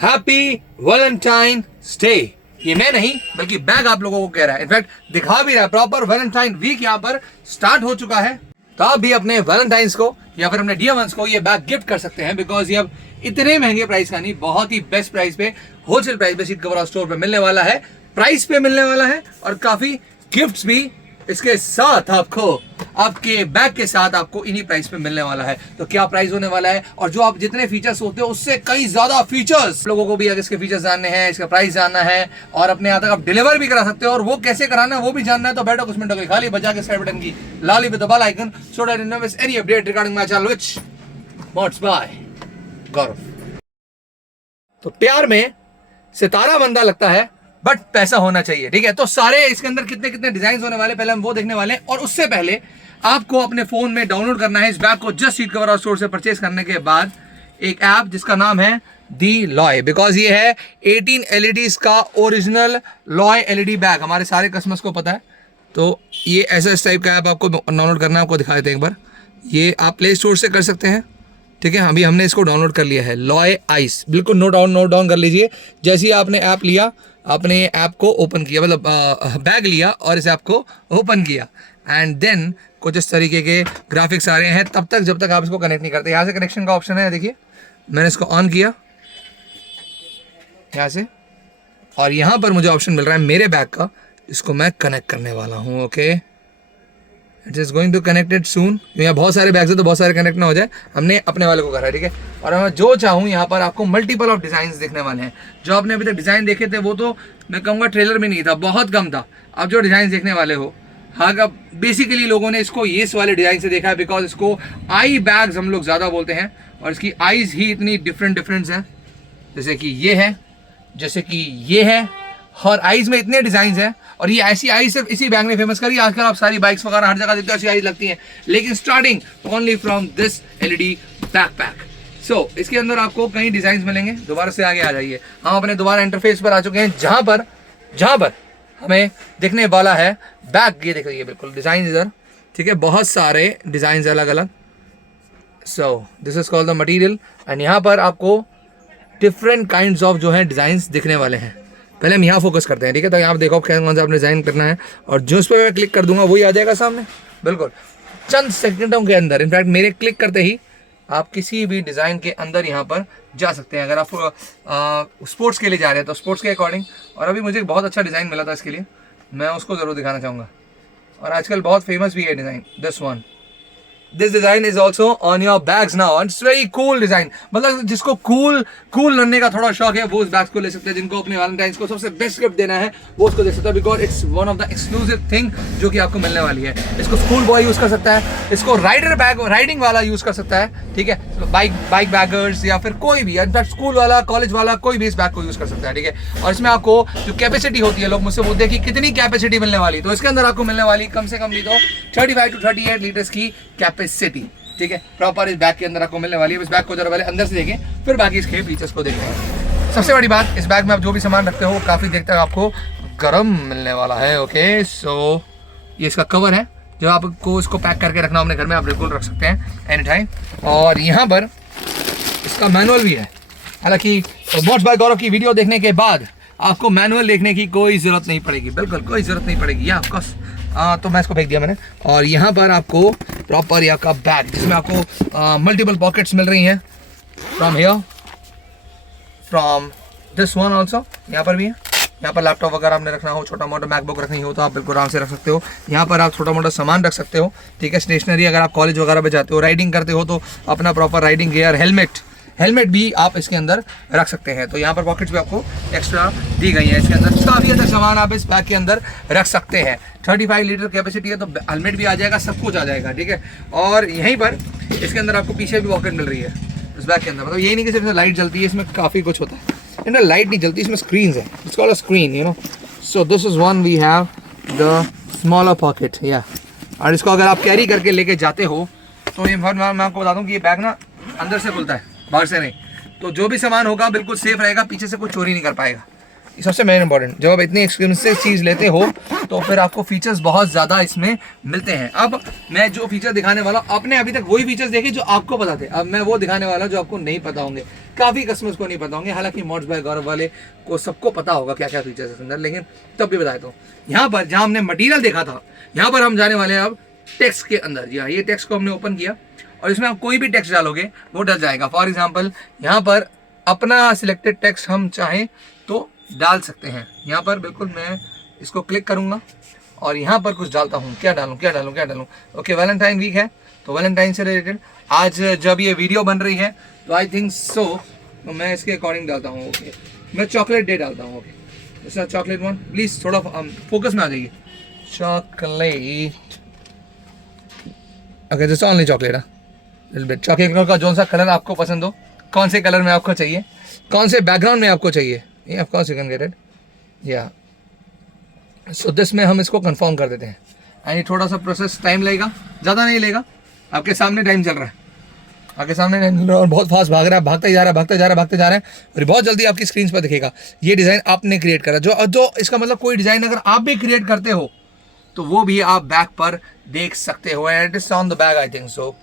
Happy Valentine day. ये मैं नहीं बल्कि बैग आप लोगों को कह रहा है, इनफैक्ट दिखा भी रहा है। प्रॉपर वैलेंटाइन वीक यहाँ पर स्टार्ट हो चुका है, तो आप भी अपने वैलेंटाइंस को या फिर अपने डियर वंस को ये बैग गिफ्ट कर सकते हैं, बिकॉज ये अब इतने महंगे प्राइस का नहीं, बहुत ही बेस्ट प्राइस पे, होलसेल प्राइस पे सीट कवर हाउस स्टोर पे मिलने वाला है, प्राइस पे मिलने वाला है, और काफी गिफ्ट्स भी इसके साथ आपको, आपके बैग के साथ आपको इन्हीं प्राइस पे मिलने वाला है। तो क्या प्राइस होने वाला है, और जो आप जितने फीचर्स होते हो उससे कई ज्यादा फीचर्स, लोगों को भी अगर इसके फीचर्स जानने हैं, इसका प्राइस जानना है, और अपने यहाँ तक आप डिलीवर भी करा सकते हो, और वो कैसे कराना है वो भी जानना है, तो बैठो कुछ मिनटों के खाली बजा के सब्सक्राइब बटन की लाली with the bell icon so that you never miss any update regarding my channel which mods by Gaurav. तो प्यार में सितारा बंदा लगता है बट पैसा होना चाहिए, ठीक है। तो सारे इसके अंदर कितने कितने डिजाइन होने वाले पहले हम वो देखने वाले हैं, और उससे पहले आपको अपने फोन में डाउनलोड करना है इस बैग को just seat cover house store से परचेज करने के बाद एक ऐप जिसका नाम है दी लॉय, बिकॉज ये है 18 LEDs का ओरिजिनल लॉय LED बैग, हमारे सारे कस्टमर्स को पता है। तो ये ऐसा इस टाइप का ऐप आपको डाउनलोड करना है, आपको दिखा देते हैं एक बार। ये आप प्ले स्टोर से कर सकते हैं, ठीक है। अभी हमने इसको डाउनलोड कर लिया है, लॉय आइस, बिल्कुल नोट डाउन कर लीजिए। जैसे ही आपने ऐप लिया, आपने ऐप को ओपन किया, मतलब बैग लिया और इस ऐप को ओपन किया, एंड देन कुछ इस तरीके के ग्राफिक्स आ रहे हैं तब तक जब तक आप इसको कनेक्ट नहीं करते। यहाँ से कनेक्शन का ऑप्शन है, देखिए मैंने इसको ऑन किया यहाँ से, और यहाँ पर मुझे ऑप्शन मिल रहा है मेरे बैग का, इसको मैं कनेक्ट करने वाला हूँ। Okay, it is going to connected soon. यहाँ बहुत सारे बैग्स है तो बहुत सारे कनेक्ट ना हो जाए, हमने अपने वाले को करा है, ठीक है। और मैं जो चाहूँ यहाँ पर आपको मल्टीपल ऑफ डिजाइन देखने वाले हैं। जो आपने अभी तक डिजाइन देखे थे वो तो मैं कहूँगा ट्रेलर में नहीं था, बहुत कम था। अब जो डिजाइन देखने वाले हो, हाँ, अब बेसिकली लोगों ने इसको ये वाले डिजाइन से देखा है, बिकॉज इसको आई बैग्स हम लोग ज़्यादा बोलते हैं, और इसकी आईज ही इतनी डिफरेंट हैं, जैसे कि ये है, जैसे कि ये है, और आईज में इतने डिजाइन हैं। और ये ऐसी आईज सिर्फ इसी बैग ने फेमस करी। आजकल आप सारी बाइक्स वगैरह हर जगह देखते हो ऐसी आईज लगती हैं, लेकिन starting only from this LED backpack. So इसके अंदर आपको कई डिजाइन मिलेंगे। दोबारा से आगे आ जाइए, हम अपने दोबारा इंटरफेस पर आ चुके हैं, जहां पर हमें दिखने वाला है बैग। ये देख लीजिए, बिल्कुल डिजाइन इधर, ठीक है, बहुत सारे डिजाइन अलग अलग। सो this is called the material, and यहाँ पर आपको डिफरेंट काइंड्स ऑफ जो है डिजाइन दिखने वाले हैं। पहले हम यहाँ फोकस करते हैं, ठीक है। तो यहाँ देखो कौन सा आपने डिजाइन करना है, और जो उस पर मैं क्लिक कर दूंगा वही आ जाएगा सामने, बिल्कुल चंद सेकंडों के अंदर। इनफैक्ट मेरे क्लिक करते ही आप किसी भी डिज़ाइन के अंदर यहाँ पर जा सकते हैं। अगर आप स्पोर्ट्स के लिए जा रहे हैं तो स्पोर्ट्स के अकॉर्डिंग, और अभी मुझे बहुत अच्छा डिज़ाइन मिला था इसके लिए, मैं उसको ज़रूर दिखाना चाहूँगा। और आजकल बहुत फेमस भी है design, this design is also on your bags now, it's very cool design. मतलब जिसको कूल बनने का थोड़ा शौक है वो इस बैग्स को ले सकते हैं। जिनको अपने वैलेंटाइन्स को सबसे बेस्ट गिफ्ट देना है वो उसको दे सकता है, because it's one of the exclusive thing जो कि आपको मिलने वाली है। इसको स्कूल बॉय यूज कर सकता है, इसको राइडिंग वाला यूज कर सकता है, ठीक है। बाइक बैगर्स या फिर कोई भी, इनफैक्ट स्कूल वाला, कॉलेज वाला, कोई भी इस बैग को यूज कर सकता है, ठीक है। और इसमें आपको जो कैपेसिटी होती है, लोग मुझसे बोलते हैं कि कितनी कैपेसिटी मिलने वाली, तो इसके अंदर आपको मिलने वाली कम से कम नहीं तो 35 to 38 लीटर्स की कैपेसिटी, ठीक है। प्रॉपर इस बैग के अंदर आपको मिलने वाली है। इस बैग को जरा पहले अंदर से देखें, फिर बाकी इसके फीचर्स को देखें। सबसे बड़ी बात, इस बैग में आप जो भी सामान रखते हो वो काफ़ी देर तक आपको गर्म मिलने वाला है। ओके, सो ये इसका कवर है, जो आपको इसको पैक करके रखना अपने घर में, आप बिल्कुल रख सकते हैं एनी टाइम। और यहाँ पर इसका मैनुअल भी है। हालांकि मोड्स बाय गौरव की वीडियो देखने के बाद आपको मैनुअल देखने की कोई ज़रूरत नहीं पड़ेगी, बिल्कुल कोई ज़रूरत नहीं पड़ेगी। या ऑफकोर्स तो मैं इसको फेंक दिया मैंने। और यहाँ पर आपको प्रॉपर यहाँ का बैग, जिसमें आपको मल्टीपल पॉकेट्स मिल रही हैं, from here, from this one also. यहाँ पर भी है, यहाँ पर लैपटॉप वगैरह आपने रखना हो, छोटा मोटा मैकबुक रखनी हो तो आप बिल्कुल आराम से रख सकते हो। यहाँ पर आप छोटा मोटा सामान रख सकते हो, ठीक है। स्टेशनरी, अगर आप कॉलेज वगैरह पे जाते हो, राइडिंग करते हो तो अपना प्रॉपर राइडिंग गियर, हेलमेट भी आप इसके अंदर रख सकते हैं। तो यहाँ पर पॉकेट्स भी आपको एक्स्ट्रा दी गई है इसके अंदर, काफ़ी अच्छा सामान आप इस बैग के अंदर रख सकते हैं। 35 लीटर कैपेसिटी है, तो हेलमेट भी आ जाएगा, सब कुछ आ जाएगा, ठीक है। और यहीं पर इसके अंदर आपको पीछे भी पॉकेट मिल रही है इस बैग के अंदर। मतलब यही नहीं कि सिर्फ लाइट जलती है, इसमें काफ़ी कुछ होता है। इनमें लाइट नहीं जलती, इसमें स्क्रीन है, it's called a screen, you know. So this is one, we have the smaller pocket, yeah. और इसको अगर आप कैरी करके लेके जाते हो तो ये मैं आपको बता दूं कि ये बैग ना अंदर से खुलता है, बाहर से नहीं। तो जो भी सामान होगा बिल्कुल सेफ रहेगा, पीछे से कोई चोरी नहीं कर पाएगा। ये सबसे मेन इंपॉर्टेंट, जब आप इतनी एक्सपेंसिव चीज़ लेते हो तो फिर आपको फीचर्स बहुत ज़्यादा इसमें मिलते हैं। अब मैं जो फीचर दिखाने वाला हूँ, आपने अभी तक वही फीचर्स देखे जो आपको पता थे, अब मैं वो दिखाने वाला हूँ जो आपको नहीं पता होंगे। काफ़ी कस्टमर्स को नहीं पता होंगे, हालांकि मोड्स बाय गौरव वाले को सबको पता होगा क्या क्या फीचर्स है अंदर, लेकिन तब भी बता देता हूँ। यहाँ पर जहाँ हमने मटीरियल देखा था, यहाँ पर हम जाने वाले हैं अब टेक्स्ट के अंदर। जी हाँ, ये टेक्स्ट को हमने ओपन किया और इसमें आप कोई भी टेक्स्ट डालोगे वो डल जाएगा। फॉर एग्जाम्पल यहाँ पर अपना सिलेक्टेड टेक्स्ट हम चाहें तो डाल सकते हैं। यहाँ पर बिल्कुल मैं इसको क्लिक करूँगा और यहाँ पर कुछ डालता हूँ। क्या डालूँ? ओके, वैलेंटाइन वीक है तो वैलेंटाइन से रिलेटेड आज जब ये वीडियो बन रही है तो आई थिंक सो, तो मैं इसके अकॉर्डिंग डालता हूँ। ओके, मैं चॉकलेट डे डालता हूँ। ओके, जैसा चॉकलेट वन, प्लीज़ थोड़ा फोकस में आ जाइए। चॉकलेट, ओके, जैसा ओनली चॉकलेट है। चॉकलेट कलर का जो सा कलर आपको पसंद हो, कौन से कलर में आपको चाहिए, कौन से बैकग्राउंड में आपको चाहिए, ये of course you can get it. या सो दिस में हम इसको कंफर्म कर देते हैं। एंड ये थोड़ा सा प्रोसेस टाइम लगेगा, ज़्यादा नहीं लेगा। आपके सामने टाइम चल रहा है, आपके सामने टाइम चल रहा है और बहुत फास्ट भाग रहा है, भागता ही जा रहा है और बहुत जल्दी आपकी स्क्रीन पर दिखेगा। ये डिज़ाइन आपने क्रिएट करा, जो इसका मतलब कोई डिज़ाइन अगर आप भी क्रिएट करते हो तो वो भी आप बैक पर देख सकते हो। And it is on the bag I think so.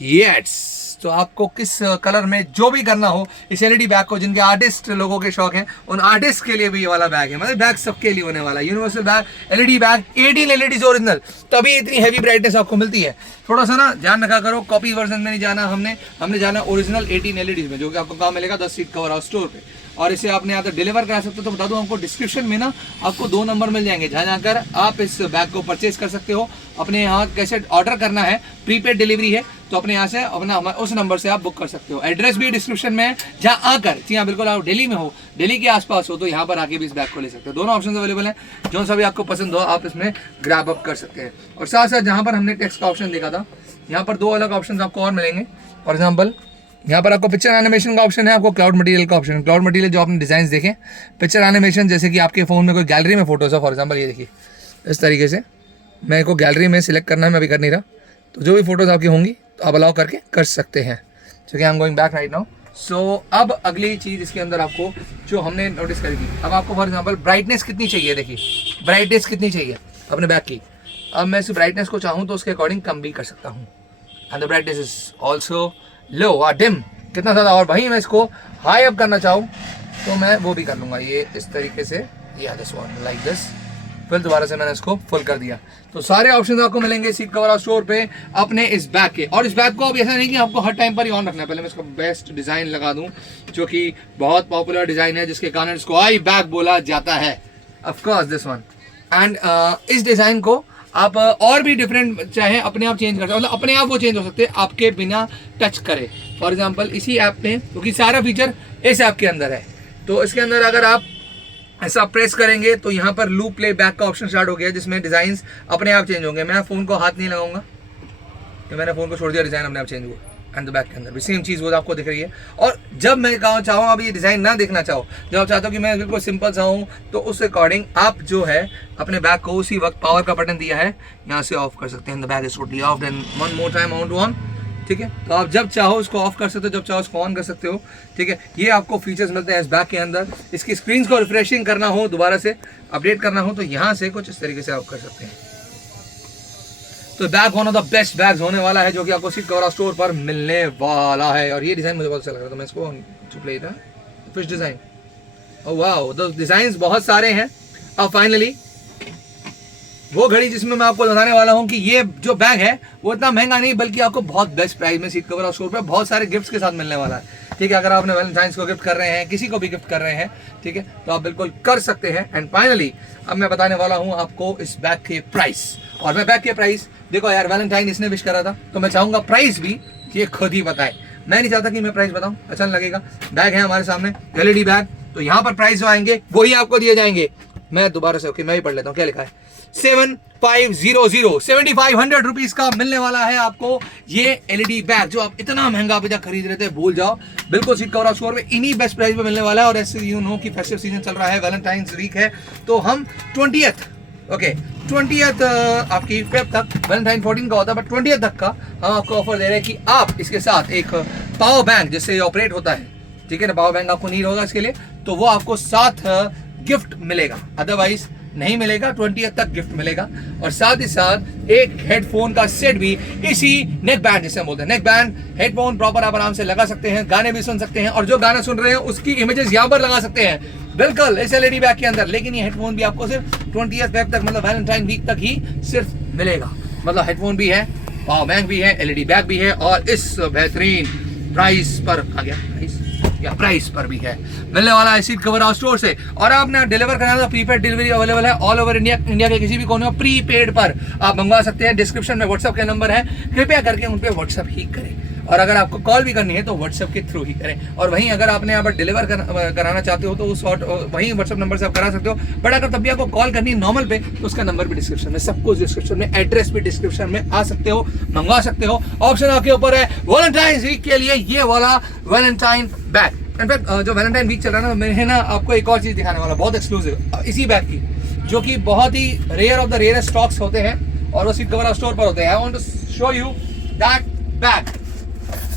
Yes, तो आपको किस कलर में जो भी करना हो इस एलईडी बैग को, जिनके आर्टिस्ट लोगों के शौक हैं, उन आर्टिस्ट के लिए भी ये वाला बैग है। मतलब बैग सबके लिए होने वाला है, universal bag, LED bag, 18 LEDs original, तभी इतनी हैवी ब्राइटनेस आपको मिलती है। थोड़ा सा ना ध्यान रखा करो, कॉपी वर्जन में नहीं जाना हमने जाना ओरिजिनल 18 एलईडीज में, जो कि आपको कहाँ मिलेगा 10 सीट कवर हाउस स्टोर पे। और इसे आपने यहाँ तक डिलीवर करा सकते हो। तो बता दूं आपको डिस्क्रिप्शन में ना आपको 2 नंबर मिल जाएंगे, जहाँ जाकर आप इस बैग को परचेज कर सकते हो। अपने यहाँ कैसे ऑर्डर करना है, प्रीपेड डिलीवरी है, तो अपने यहाँ से अपना उस नंबर से आप बुक कर सकते हो। एड्रेस भी डिस्क्रिप्शन में है, जहाँ आकर, जी हाँ बिल्कुल, आप दिल्ली में हो, दिल्ली के आसपास हो, तो यहाँ पर आके भी इस बैग को ले सकते हो। दोनों ऑप्शन अवेलेबल हैं, जो सा भी आपको पसंद हो आप इसमें ग्रैब अप कर सकते हैं। और साथ साथ जहाँ पर हमने टेक्स्ट का ऑप्शन देखा था, यहाँ पर 2 अलग ऑप्शन आपको और मिलेंगे। फॉर एग्जाम्पल यहाँ पर आपको पिक्चर एनिमेशन का ऑप्शन है, आपको क्लाउड मटेरियल का ऑप्शन। क्लाउड मटेरियल जो आपने डिज़ाइन देखें, पिक्चर एनिमेशन जैसे कि आपके फ़ोन में कोई गैलरी में फोटोज है, फॉर एग्जांपल ये देखिए इस तरीके से, मैं को गैलरी में सिलेक्ट करना है, मैं अभी कर नहीं रहा, तो जो भी फोटोज़ आपकी होंगी तो आप अलाउ करके कर सकते हैं। ठीक है, I am going back right now. So अब अगली चीज़ इसके अंदर आपको जो हमने नोटिस करी थी, अब आपको फॉर एग्जाम्पल ब्राइटनेस कितनी चाहिए, देखिए ब्राइटनेस कितनी चाहिए अपने बैग की। अब मैं इस ब्राइटनेस को चाहूँ तो उसके अकॉर्डिंग कम भी कर सकता हूँ। And the brightness is also low, dim कितना ज़्यादा। और वहीं मैं इसको हाई अप करना चाहूँ तो मैं वो भी कर लूँगा, ये इस तरीके से, या दिस वन लाइक दिस। फिर दोबारा से मैंने इसको फुल कर दिया। तो सारे ऑप्शंस आपको मिलेंगे सीट कवर हाउस स्टोर पे अपने इस बैग के। और इस बैग को अब ऐसा नहीं कि आपको हर टाइम पर ही ऑन रखना है। पहले मैं इसका बेस्ट डिज़ाइन लगा दूँ, जो कि बहुत पॉपुलर डिज़ाइन है, जिसके कारण इसको आई बैग बोला जाता है, ऑफकोर्स दिस वन। एंड इस डिज़ाइन को आप और भी डिफरेंट चाहे अपने आप चेंज कर सकते हो, मतलब अपने आप वो चेंज हो सकते हैं आपके बिना टच करे। फॉर एग्जांपल इसी ऐप में, क्योंकि सारा फीचर इस ऐप के अंदर है, तो इसके अंदर अगर आप ऐसा प्रेस करेंगे तो यहाँ पर लूप प्ले बैक का ऑप्शन स्टार्ट हो गया, जिसमें डिज़ाइंस अपने आप चेंज होंगे। मैं फ़ोन को हाथ नहीं लगाऊंगा, तो मैंने फ़ोन को छोड़ दिया, डिज़ाइन अपने आप चेंज हुआ। एंड द बैक के अंदर भी सेम चीज़ वो आपको दिख रही है। और जब मैं चाहूँ अब ये डिज़ाइन ना देखना चाहो, जब आप चाहते हो कि मैं बिल्कुल सिंपल सा हूँ, तो उस अकॉर्डिंग आप जो है अपने बैग को उसी वक्त पावर का बटन दिया है, यहाँ से ऑफ कर सकते हैं। The bag is totally off, then one more time on to on. ठीक है, तो आप जब चाहो इसको ऑफ कर सकते हो, जब चाहो इसको ऑन कर सकते हो। ठीक है, ये आपको फीचर्स मिलते हैं इस बैग के अंदर। इसकी स्क्रीन को रिफ्रेशिंग करना हो, दोबारा से अपडेट करना हो, तो यहाँ से कुछ इस तरीके से आप कर सकते हैं। तो bag one of the best bags होने वाला है, जो कि आपको सीट कवर स्टोर पर मिलने वाला है। और ये डिज़ाइन मुझे बहुत अच्छा लग रहा था, मैं इसको चुप ले था फिश डिज़ाइन। ओह वाओ, तो डिज़ाइंस बहुत सारे हैं। अब फाइनली वो घड़ी जिसमें मैं आपको बताने वाला हूँ कि ये जो बैग है वो इतना महंगा नहीं, बल्कि आपको बहुत बेस्ट प्राइस में सीट कवर स्टोर पर बहुत सारे गिफ्ट्स के साथ मिलने वाला है। ठीक है, अगर आप अपने वैलेंटाइंस को गिफ्ट कर रहे हैं, किसी को भी गिफ्ट कर रहे हैं, ठीक है, तो आप बिल्कुल कर सकते हैं। एंड फाइनली अब मैं बताने वाला हूँ आपको इस बैग के प्राइस। और मैं बैग के प्राइस, देखो यार वैलेंटाइन इसने विश करा था, तो मैं चाहूँगा प्राइस भी ये खुद ही बताए। मैं नहीं चाहता कि मैं प्राइस बताऊँ, अच्छा नहीं लगेगा। बैग है हमारे सामने, एलईडी बैग, तो यहाँ पर प्राइस जो आएंगे वही आपको दिए जाएंगे। मैं दोबारा से, ओके मैं भी पढ़ लेता हूँ, क्या लिखा है, 7500 रुपीज का मिलने वाला है आपको ये एलईडी बैग, जो आप इतना महंगा अभी तक खरीद रहे थे, भूल जाओ, बिल्कुल सीट कवर स्टोर में इन्हीं बेस्ट प्राइस में मिलने वाला है। और ऐसे यू नो कि फेस्टिव सीजन चल रहा है, वैलेंटाइंस वीक है, तो हम 20th आपकी फेब तक, वैलेंटाइन 14 का होता है, बट 20th तक का हम आपको ऑफर दे रहे हैं कि आप इसके साथ एक पावर बैंक जिससे ऑपरेट होता है, ठीक है ना, पावर बैंक आपको नीड होगा इसके लिए, तो वो आपको साथ गिफ्ट मिलेगा। अदरवाइज नहीं मिलेगा, 20th तक गिफ्ट मिलेगा। और साथ ही साथ एक हेडफोन का सेट भी, इसी नेक बैंड जिसे हम बोलते हैं, नेक बैंड हेडफोन प्रॉपर आप आराम से लगा सकते हैं, गाने भी सुन सकते हैं, और जो गाना सुन रहे हैं उसकी इमेजेस यहाँ पर लगा सकते हैं, बिल्कुल इस एलईडी बैग के अंदर। लेकिन ये हेडफोन भी आपको सिर्फ 20th वेब तक, मतलब वैलेंटाइन वीक तक ही सिर्फ मिलेगा। मतलब हेडफोन भी है, पावर बैंक भी है, एलईडी बैग भी है, और इस बेहतरीन प्राइस पर आ गया, प्राइस पर भी है, मिलने वाला है सीट कवर हाउस स्टोर से। और आपने डिलीवर कराना तो प्रीपेड डिलीवरी अवेलेबल है ऑल ओवर इंडिया, इंडिया के किसी भी कोने में प्रीपेड पर आप मंगवा सकते हैं। डिस्क्रिप्शन में व्हाट्सएप का नंबर है, कृपया करके उन पे व्हाट्सएप ही करें, और अगर आपको कॉल भी करनी है तो व्हाट्सएप के थ्रू ही करें। और वहीं अगर आपने यहाँ पर डिलीवर कराना चाहते हो तो उस वहीं व्हाट्सएप नंबर से आप करा सकते हो। बट अगर तब भी आपको कॉल करनी है नॉर्मल पे तो उसका नंबर भी डिस्क्रिप्शन में, सब कुछ डिस्क्रिप्शन में, एड्रेस भी डिस्क्रिप्शन में, आ सकते हो, मंगवा सकते हो। ऑप्शन आपके ऊपर है। वैलेंटाइन वीक के लिए ये वाला वैलेंटाइन बैग, इनफैक्ट जो वैलेंटाइन वीक चल रहा है ना, मैं ना आपको एक और चीज़ दिखाने वाला, बहुत एक्सक्लूसिव इसी बैग की, जो कि बहुत ही rare of the rarest stocks होते हैं, और वो सीट कवर स्टोर पर होते हैं। I want to show you that bag,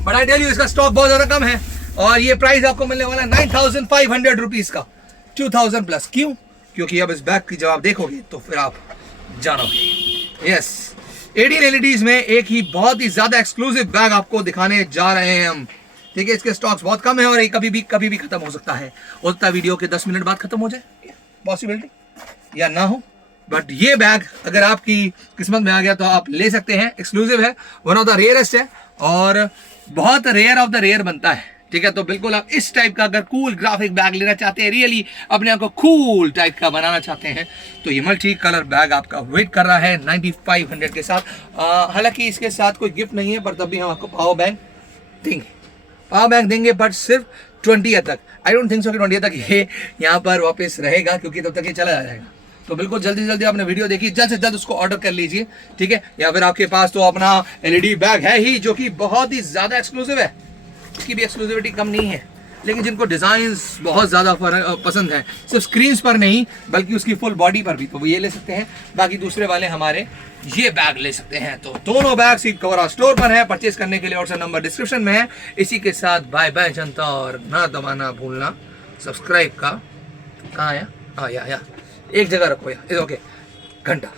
but I tell you इसका स्टॉक बहुत ज्यादा कम है, और ये प्राइस आपको मिलने वाला है 9,500 रुपीज का, 2,000 प्लस। क्यों? क्योंकि अब इस बैग की जब आप देखोगे तो फिर आप जानोगे। यस, 18 एलईडीज में एक ही बहुत ही ज्यादा एक्सक्लूसिव बैग आपको दिखाने जा रहे हैं हम। ठीक है, इसके स्टॉक्स बहुत कम है, और ये कभी भी खत्म हो सकता है। हो सकता है वीडियो के 10 मिनट बाद खत्म हो जाए, पॉसिबिलिटी, या ना हो। बट ये बैग अगर आपकी किस्मत में आ गया तो आप ले सकते हैं। एक्सक्लूसिव है, वन ऑफ द रेयरेस्ट है, और बहुत रेयर ऑफ द रेयर बनता है। ठीक है, तो बिल्कुल आप इस टाइप का अगर कूल ग्राफिक बैग लेना चाहते हैं, रियली अपने आप को कूल टाइप का बनाना चाहते हैं, तो ये मल्टी कलर बैग आपका वेट कर रहा है 9,500 के साथ। हालांकि इसके साथ कोई गिफ्ट नहीं है, पर तब भी हम आपको पावर बैंक देंगे, बट सिर्फ 20th तक। आई डोंट थिंक सो कि 20th तक ये यहाँ पर वापस रहेगा, क्योंकि तब तक ये चला जाएगा। तो बिल्कुल जल्दी से जल्दी आपने वीडियो देखी, जल्द से जल्द उसको ऑर्डर कर लीजिए। ठीक है, या फिर आपके पास तो अपना एलईडी बैग है ही, जो कि बहुत ही ज्यादा एक्सक्लूसिव है, इसकी भी एक्सक्लूसिविटी कम नहीं है। लेकिन जिनको डिजाइन्स बहुत ज़्यादा पसंद है, सिर्फ स्क्रीन्स पर नहीं बल्कि उसकी फुल बॉडी पर भी, तो वो ये ले सकते हैं। बाकी दूसरे वाले हमारे ये बैग ले सकते हैं। तो दोनों बैग सीट कवर स्टोर पर है, परचेज करने के लिए व्हाट्सएप नंबर डिस्क्रिप्शन में है। इसी के साथ बाय बाय जनता, और ना दबाना भूलना सब्सक्राइब का, कहाँ आया, हाँ या एक जगह रखो या ओके, घंटा।